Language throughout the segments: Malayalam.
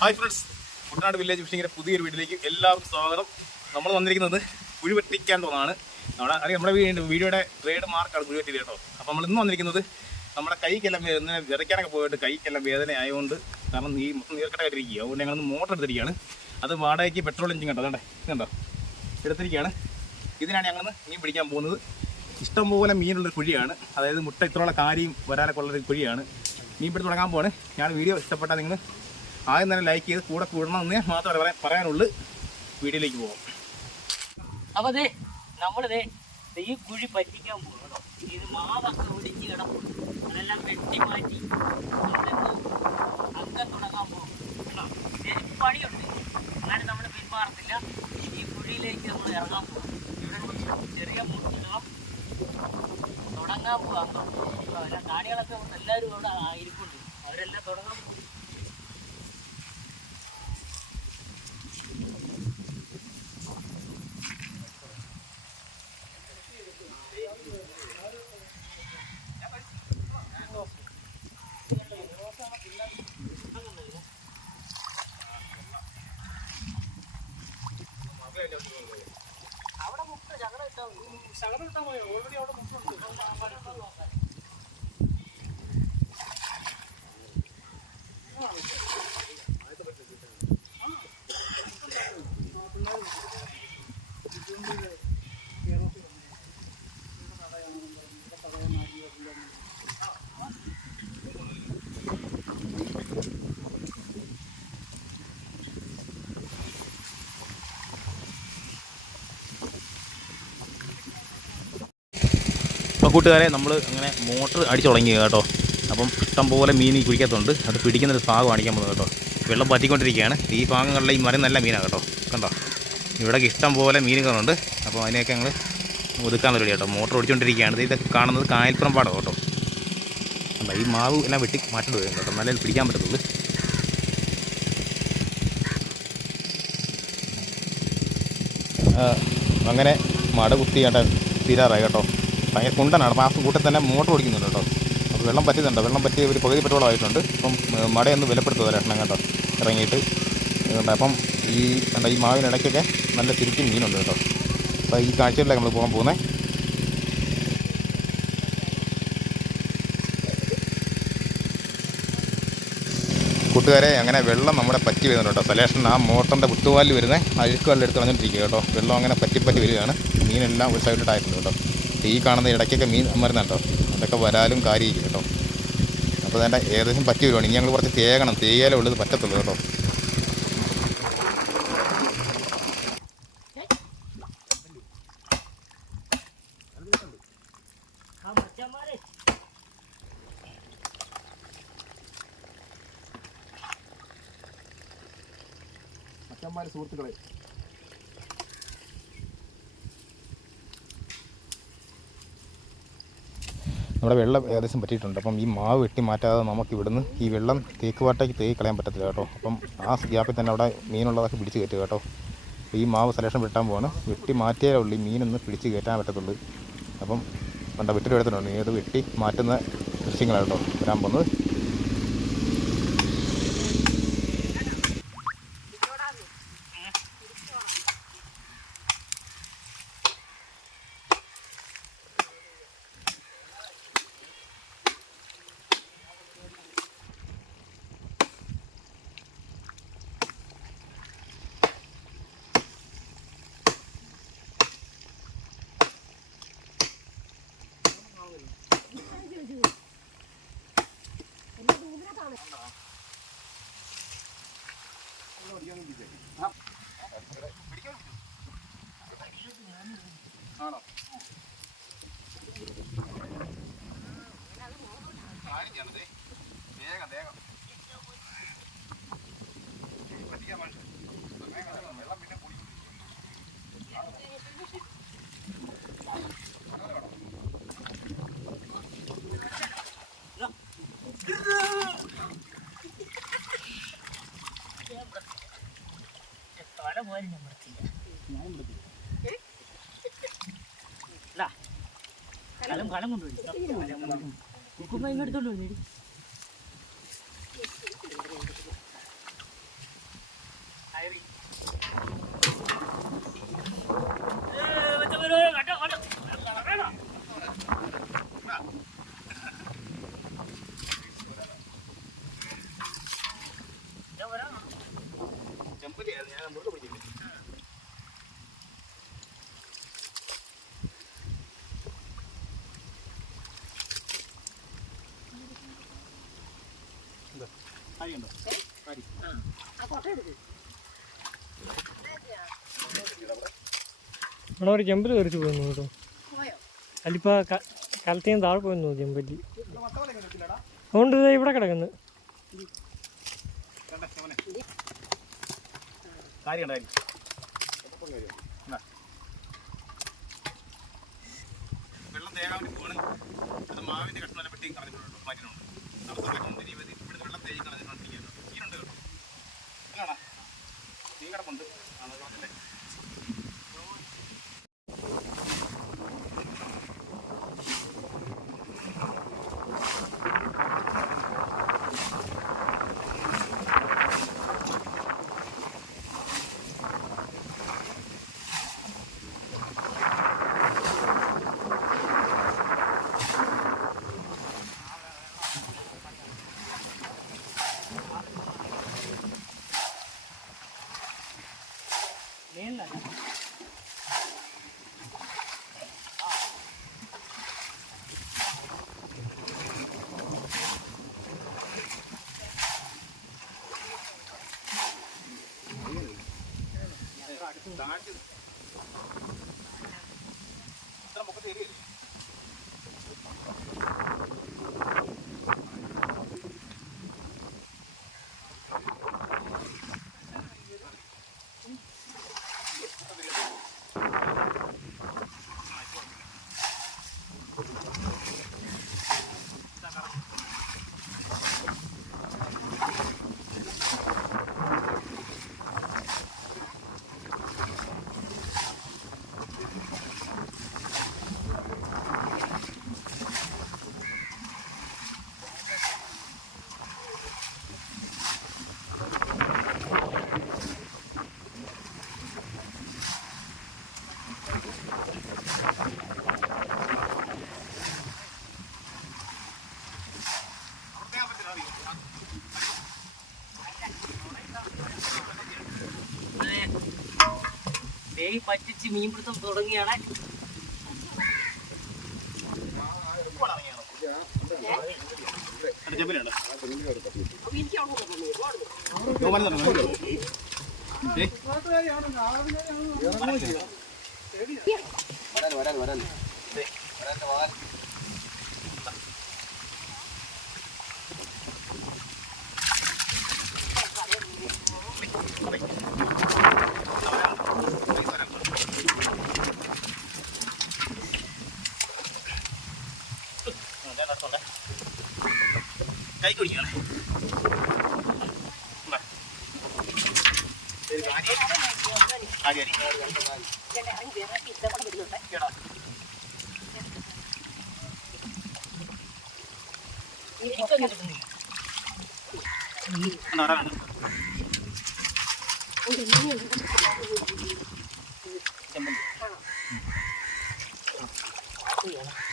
ഹായ് ഫ്രണ്ട്സ് കുട്ടനാട് വില്ലേജ് ഫിഷിങ്ങിന്റെ പുതിയൊരു വീട്ടിലേക്ക് എല്ലാവർക്കും സ്വാഗതം. നമ്മൾ വന്നിരിക്കുന്നത് കുഴിവെട്ടിക്കാൻ തോന്നാണ് നമ്മുടെ അറിയാം നമ്മുടെ വീഡിയോയുടെ ട്രേഡ് മാർക്കാണ് കുഴിവെട്ടി കേട്ടോ. അപ്പോൾ നമ്മൾ ഇന്ന് വന്നിരിക്കുന്നത് നമ്മുടെ കൈക്കെല്ലാം വിതയ്ക്കാനൊക്കെ പോയിട്ട് കൈക്കെല്ലാം വേദന ആയതുകൊണ്ട് കാരണം ഈ മൊത്തം നീർക്കെട്ടായിട്ടിരിക്കുക അതുകൊണ്ട് ഞങ്ങളൊന്ന് മോട്ടർ എടുത്തിരിക്കുകയാണ്. അത് വാടകയ്ക്ക് പെട്രോൾ എഞ്ചിൻ കണ്ടോ? അതേ കണ്ടോ? എടുത്തിരിക്കുകയാണ്. ഇതിനാണ് ഞങ്ങളൊന്ന് മീൻ പിടിക്കാൻ പോകുന്നത്. ഇഷ്ടംപോലെ മീനുള്ളൊരു കുഴിയാണ്. അതായത് മുട്ട ഇത്രയുള്ള കാരിയും വരാനൊക്കെ ഉള്ളൊരു കുഴിയാണ്. മീൻ പിടി തുടങ്ങാൻ പോവാണ്. ഞാൻ വീഡിയോ ഇഷ്ടപ്പെട്ടാൽ നിങ്ങൾ ആദ്യം തന്നെ ലൈക്ക് ചെയ്ത് കൂടെ കൂടണമെന്ന് മാത്രമേ പറയാൻ പറയാനുള്ളൂ. വീഡിയോയിലേക്ക് പോകാം അപ്പോൾ അതെ നമ്മളിതേ ഈ കുഴി പറ്റിക്കാൻ പോകണം ഇത് മാവൊക്കെ ഒടിഞ്ഞ് കിടക്കും അതെല്ലാം വെട്ടിമാറ്റി മാറ്റി നമ്മളിന്ന് അംഗം തുടങ്ങാൻ പോകും. കേട്ടോ? ഇതിന് പണിയുണ്ട്. അങ്ങനെ നമ്മൾ പിന്മാറത്തില്ല. ഈ കുഴിയിലേക്ക് നമ്മൾ ഇറങ്ങാൻ പോകും. ഇവിടെ ചെറിയ മുട്ടുകളും തുടങ്ങാൻ പോകാം അംഗം എല്ലാം കാണികളൊക്കെ എല്ലാവരും അവിടെ ഇരിപ്പുണ്ട് അവരെല്ലാം തുടങ്ങാൻ പോകും. കൂട്ടുകാരെ നമ്മൾ അങ്ങനെ മോട്ടർ അടിച്ചു തുടങ്ങി കേട്ടോ. അപ്പം ഇഷ്ടം പോലെ മീൻ ഈ അത് പിടിക്കുന്നൊരു ഭാഗം കാണിക്കാൻ പോകുന്നത് കേട്ടോ. വെള്ളം പറ്റിക്കൊണ്ടിരിക്കുകയാണ് ഈ ഭാഗങ്ങളിലെ ഈ മരം നല്ല മീനാണ് കേട്ടോ. കണ്ടോ? ഇവിടെ ഇഷ്ടം പോലെ മീനുകളുണ്ട്. അപ്പോൾ അതിനെയൊക്കെ ഞങ്ങൾ ഒതുക്കാൻ റെഡി കേട്ടോ. മോട്ടർ ഓടിച്ചുകൊണ്ടിരിക്കുകയാണ് ഇത് ഇതൊക്കെ കാണുന്നത് കായൽപ്പുറം പാടം കേട്ടോ. കണ്ടോ? ഈ മാവ് എല്ലാം വെട്ടി മാറ്റേണ്ടി വരും കേട്ടോ. നല്ല പിടിക്കാൻ പറ്റത്തുള്ളൂ. അങ്ങനെ മട കുത്തി കേട്ടോ തീരാറായി കേട്ടോ. ഭയങ്കര കുണ്ടനാണ്. അപ്പോൾ ആ കൂട്ടത്തിൽ തന്നെ മോട്ടർ ഓടിക്കുന്നുണ്ട് കേട്ടോ. അപ്പോൾ വെള്ളം പറ്റുന്നുണ്ട് വെള്ളം പറ്റി ഒരു പകുതി പെട്രോൾ ആയിട്ടുണ്ട്. അപ്പം മടയൊന്ന് വിലപ്പെടുത്തുക രക്ഷണം കേട്ടോ ഇറങ്ങിയിട്ട്. അപ്പം ഈ കണ്ട ഈ മാവിനിടയ്ക്കൊക്കെ നല്ല തിരിച്ചും മീനുണ്ട് കേട്ടോ. അപ്പോൾ ഈ കാഴ്ചകളിലേക്ക് നമ്മൾ പോകാൻ പോകുന്നത് കൂട്ടുകാരെ അങ്ങനെ വെള്ളം നമ്മുടെ പറ്റി വരുന്നുണ്ട് കേട്ടോ. സലേഷൻ ആ മോട്ടറിന്റെ കുത്തുവാലിൽ വരുന്ന. അഴുക്കുകളിലെടുത്ത് കളഞ്ഞിട്ടിരിക്കുക കേട്ടോ. വെള്ളം അങ്ങനെ പറ്റി പറ്റി വരികയാണ്. മീനെല്ലാം ഒരു സൈഡിലായിട്ടുണ്ട് കേട്ടോ. ഈ കാണുന്ന ഇടയ്ക്കൊക്കെ മീൻ മരുന്നുണ്ടോ? അതൊക്കെ വരാലും കാര്യമില്ല കേട്ടോ. അപ്പോൾ അതിന്റെ ഏകദേശം പറ്റി വരുവാണ് ഇനി ഞങ്ങൾ കുറച്ച് തേകണം തേയാലേ ഉള്ളത് പറ്റത്തുള്ളൂ കേട്ടോ. മച്ചന്മാരെ സുഹൃത്തുക്കളെ നമ്മുടെ വെള്ളം ഏകദേശം പറ്റിയിട്ടുണ്ട്. അപ്പം ഈ മാവ് വെട്ടി മാറ്റാതെ നമുക്ക് ഇവിടുന്ന് ഈ വെള്ളം തേക്ക് പാട്ടയ്ക്ക് തേക്ക് കളയാൻ പറ്റത്തില്ല കേട്ടോ. അപ്പം ആ ഗ്യാപ്പിൽ തന്നെ അവിടെ മീനുള്ളതൊക്കെ പിടിച്ച് കയറ്റുക കേട്ടോ. ഈ മാവ് സെലക്ഷൻ വെട്ടാൻ പോവാണ്. വെട്ടി മാറ്റിയാലേ ഉള്ളൂ. ഈ മീനൊന്ന് പിടിച്ച് കയറ്റാൻ പറ്റത്തുള്ളൂ. അപ്പം കണ്ട വെട്ടി എടുത്തിട്ടുണ്ട്. ഇത് വെട്ടി മാറ്റുന്ന ദൃശ്യങ്ങളാണ് കേട്ടോ. വരാൻ പോകുന്നത്. വന്നിരിക്കുകയാണ് വേഗം വേഗം. പറ്റിക്കാൻ വേണ്ടി. വേഗം വെള്ളം പിന്നെ കുടിക്കും തല പോലും ഞാൻ വൃത്തിയില്ല ഞാൻ വൃത്തിയില്ല കലം കലം കൊണ്ടുപോയി Como hay verdolón, ഇവിടെ ഒരു ചെമ്പൽ തെറിച്ച് പോയിരുന്നു കേട്ടോ. അല്ലിപ്പോൾ കലത്തിൽ നിന്ന് താഴെ പോയിരുന്നു ചെമ്പല്ലി അതുകൊണ്ട് ദേ ഇവിടെ കിടക്കുന്നു. വെള്ളം വേണ്ടി പോവാണ് അത് മാവിന്റെ കളഞ്ഞിട്ടുണ്ട്. ഇവിടുന്ന് വെള്ളം കളഞ്ഞിട്ടുണ്ട്. കേട്ടോ. തീ കിടപ്പുണ്ട്. ആണ് Dark ഈ പറ്റിച്ച് മീൻപിടുത്തം തുടങ്ങിയാണ്. ചെമ്പലുണ്ട് കൈ കുടിക്കണേ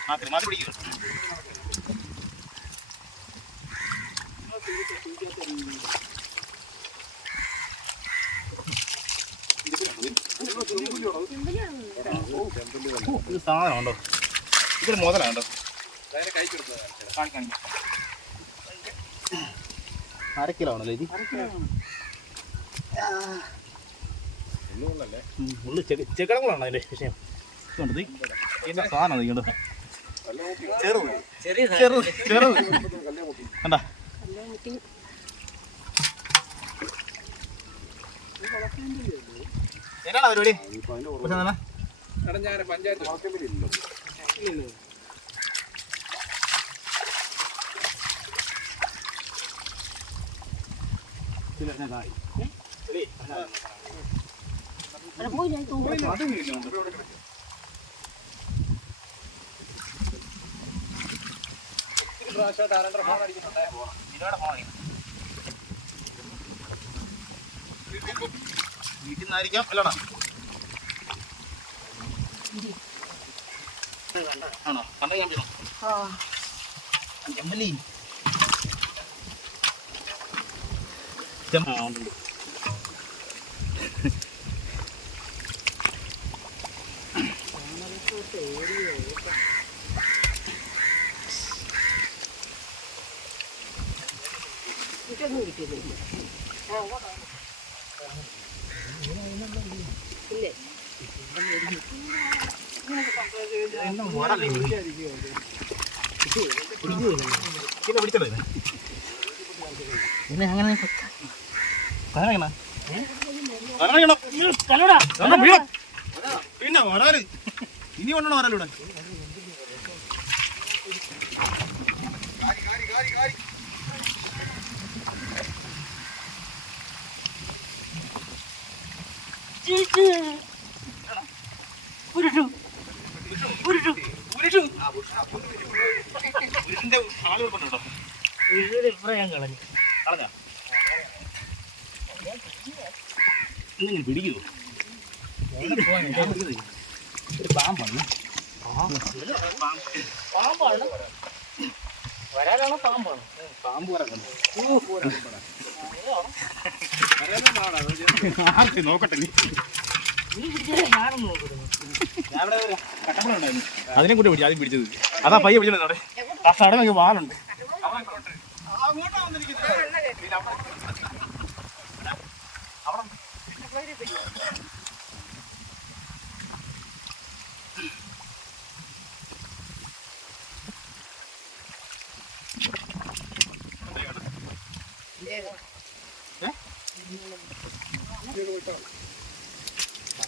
മാത്രം മാത്രം പിടിക്കുന്നു ഇത് സാധനമുണ്ടോ ഇതൊരു മുതലാണ്ടോ അര കിലോ ആണല്ലോ ഇത്? ഉള്ളു ചെക്കടങ്ങളാണ് അതിന്റെ വിഷയം? ഇതുണ്ട് ഇതിന്റെ സാധനം ഇതുണ്ട് ചെറുത് ചെറുത് ചെറുത് കണ്ടാ? എന്നാണ് പരിപാടി? പ്രാവശ്യമായിട്ട് എന്നാ ഫോൺ അടിക്കുന്നുണ്ടായ ഞാൻ തൂക്കും ഫോൺ മീനുണ്ട് വീട്ടിൽ നിന്നായിരിക്കാം അല്ലടാ ആണോ? കണ്ട ഞാൻ വീണോ. ഇതൊന്നും കിട്ടിയില്ല. അങ്ങനെ പിന്നെ വരാൽ ഇനി കൊണ്ടാണ് വരാലൂടെ ഉരുട്ടു ഉരുട്ടു പുരുഷന്റെ ആളുകൾ കൊണ്ടുണ്ടോ ഉരുട്ടിയുടെ ഇപ്പുറം ഞാൻ കളഞ്ഞു കളഞ്ഞ ഇങ്ങനെ പിടിക്കുമോ ഒരു പാമ്പാണ്. പാമ്പാണ്? വരാനാണോ പാമ്പാണ്? പാമ്പ് ആർക്ക് നോക്കട്ടെ നീ. അതിനെ കൂട്ടി പിടിച്ചു ആദ്യം പിടിച്ചത്. അതാ പയ്യെ പിടിച്ചത് അവിടെ. ആ സടം വാലുണ്ട്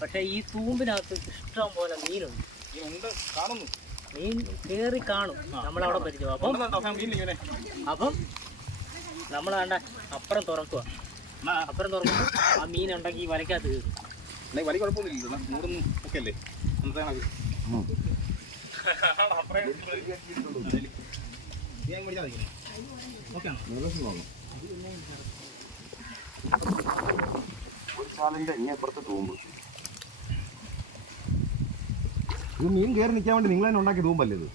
പക്ഷേ ഈ തൂമ്പിനകത്ത് ഇഷ്ടം പോലെ മീനുണ്ട് കാണുന്നു. മീൻ കയറി കാണും. നമ്മളവിടെ പരിചയം. അപ്പം അപ്പം നമ്മൾ വേണ്ട അപ്പുറം തുറക്കുക അപ്പുറം തുറക്കുമ്പോൾ ആ മീൻ ഉണ്ടെങ്കിൽ ഈ വലക്കകത്ത് കയറും. വലിയ കുഴപ്പമൊന്നുമില്ല നൂറൊന്നും ഒക്കെ അല്ലേ? അന്നത്തെ കണക്ക് ഇത് മീൻ കയറി നിൽക്കാൻ വേണ്ടി നിങ്ങൾ തന്നെ ഉണ്ടാക്കി തൂമ്പല്ലേ ഇത്?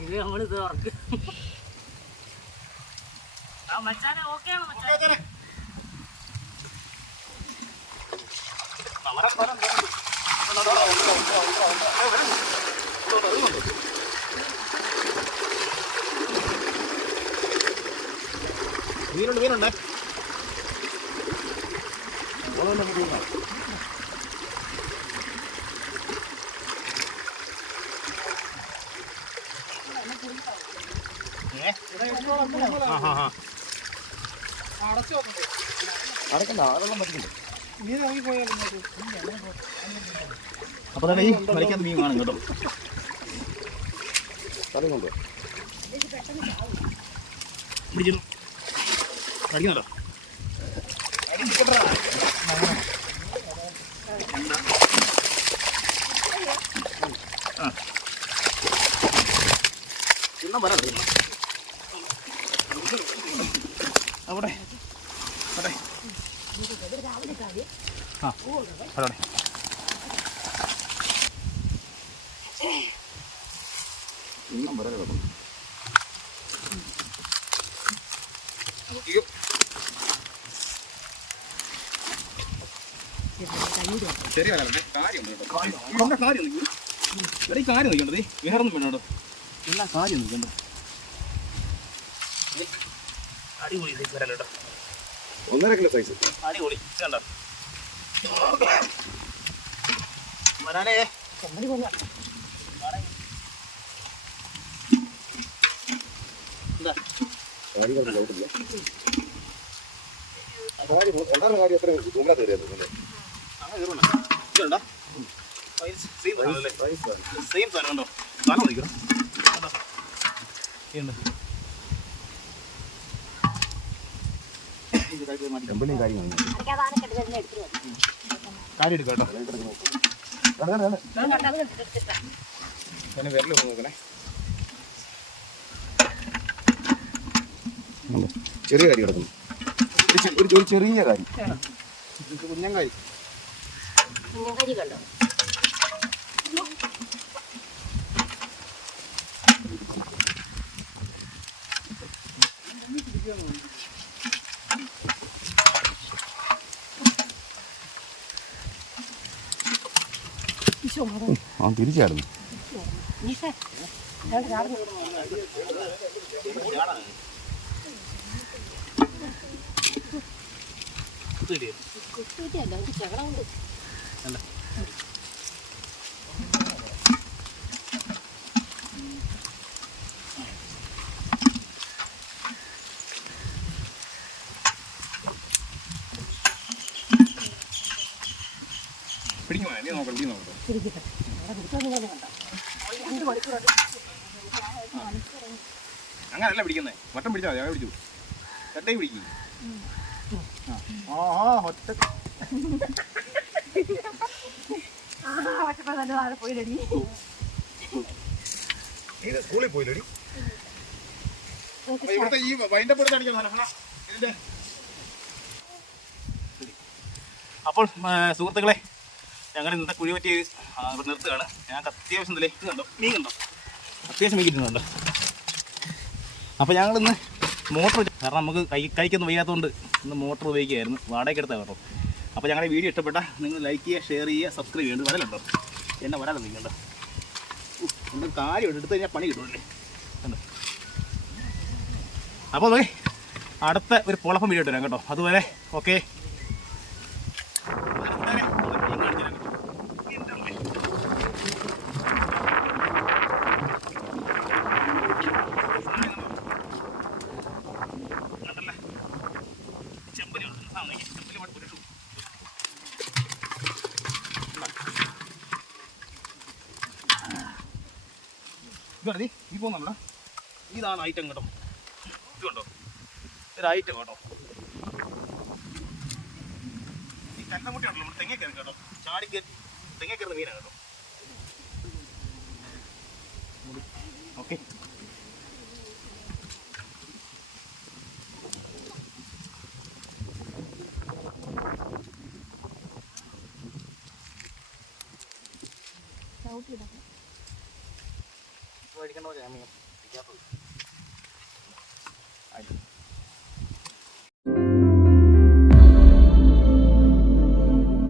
ഇത് നമ്മൾ ഇത് തുറക്ക് ആ മച്ചാനെ ഓക്കെയാണോ മച്ചാനെ? മീനുണ്ട് മീനുണ്ട്. പറ്റില്ല. അപ്പൊ തന്നെ ഈ മരിക്കാത്ത മീൻ കാണും കേട്ടോ. കറി അവിടെ. അവിടെ. ആ അവിടെ. ഇന്നും വരെ. കിടക്കും വരാറുണ്ട് കാര്യം കാര്യം കാര്യം നിൽക്കണ്ടേ വേറെ ഒന്നും വേണ്ട കേട്ടോ. എല്ലാ കാര്യം നിൽക്കണ്ട അടിപൊളി സൈസ് വരാലോ കേട്ടോ. ഒന്നര കിലോ സൈസ് അടിപൊളി കണ്ടോ? വരാനേ സെയിം സാധനം സെയിം സാധനം. കണ്ടോ? സാധനം നോക്കിയോ കണ്ടോ ഇതുണ്ട് ഇത് കാര്യം മാറ്റി ചെമ്പലിയും കാരി വാങ്ങി എനിക്ക് ആ സാധനം കെട്ടി തന്നെ കാര്യം എടുക്കാം കേട്ടോ. വിരൽ നോക്കണേ. ചെറിയ കാരി കിടക്കുന്നു ഒരു ചെറിയ കാര്യം കുഞ്ഞങ്കായി കുഞ്ഞങ്കരി കണ്ടോ? ചാടുന്നു. കുത്തിയിട്ടല്ല എനിക്ക് ചകടമുണ്ട് പിടിക്കുമോ നീ അവിടെ പിടിച്ചോന്ന് കണ്ടോ രണ്ട് അങ്ങനല്ല പിടിക്കുന്നേ. വട്ടം പിടിച്ചാൽ മതി പിടിച്ചു. ചട്ടയും പിടിക്കും. ആ ഒറ്റ ഇത് സ്കൂളിൽ പോയില്ലടി. ഇവിടുത്തെ ഈ വൈൻഡപ്പ് എടുത്ത് അടിക്കാൻ ഇതിന്റെ അപ്പോൾ സുഹൃത്തുക്കളെ ഞങ്ങൾ ഇന്നത്തെ കുഴി പറ്റി നിർത്തുകയാണ് ഞങ്ങൾക്ക് അത്യാവശ്യം നില കണ്ടോ. മീൻ കണ്ടോ? അത്യാവശ്യം മീൻ കിട്ടുന്നുണ്ട് അപ്പോൾ ഞങ്ങളിന്ന് മോട്ടർ കാരണം നമുക്ക് കൈ കൈക്കൊന്നും വയ്യാത്തതുകൊണ്ട് ഇന്ന് മോട്ടർ ഉപയോഗിക്കുകയായിരുന്നു. വാടകയ്ക്ക് എടുത്താൽ കേട്ടോ. അപ്പോൾ ഞങ്ങളുടെ വീഡിയോ ഇഷ്ടപ്പെട്ട നിങ്ങൾ ലൈക്ക് ചെയ്യുക ഷെയർ ചെയ്യുക സബ്സ്ക്രൈബ് ചെയ്യേണ്ടത് വരലുണ്ടോ? എന്നെ വരാതെ നിൽക്കണ്ടോ. എന്റെ കാര്യം എടുത്ത് കഴിഞ്ഞാൽ പണി കിട്ടുമല്ലേ കണ്ടോ? അപ്പോൾ അടുത്ത ഒരു പൊളപ്പം വീഡിയോ ഇട്ടു കേട്ടോ. അതുവരെ ഓക്കെ ഇതാണ് ഈ പോകുന്നുണ്ടോ ഐറ്റം കേട്ടോ ഇത് കണ്ടോ ഐറ്റം കേട്ടോ. ഈ കല്ലമുട്ടി ഉണ്ടല്ലോ നമ്മൾ തെങ്ങ കയറി കേട്ടോ. ചാടി കയറി തെങ്ങ കയറുന്ന മീനാണ് കേട്ടോ. ഓക്കെ.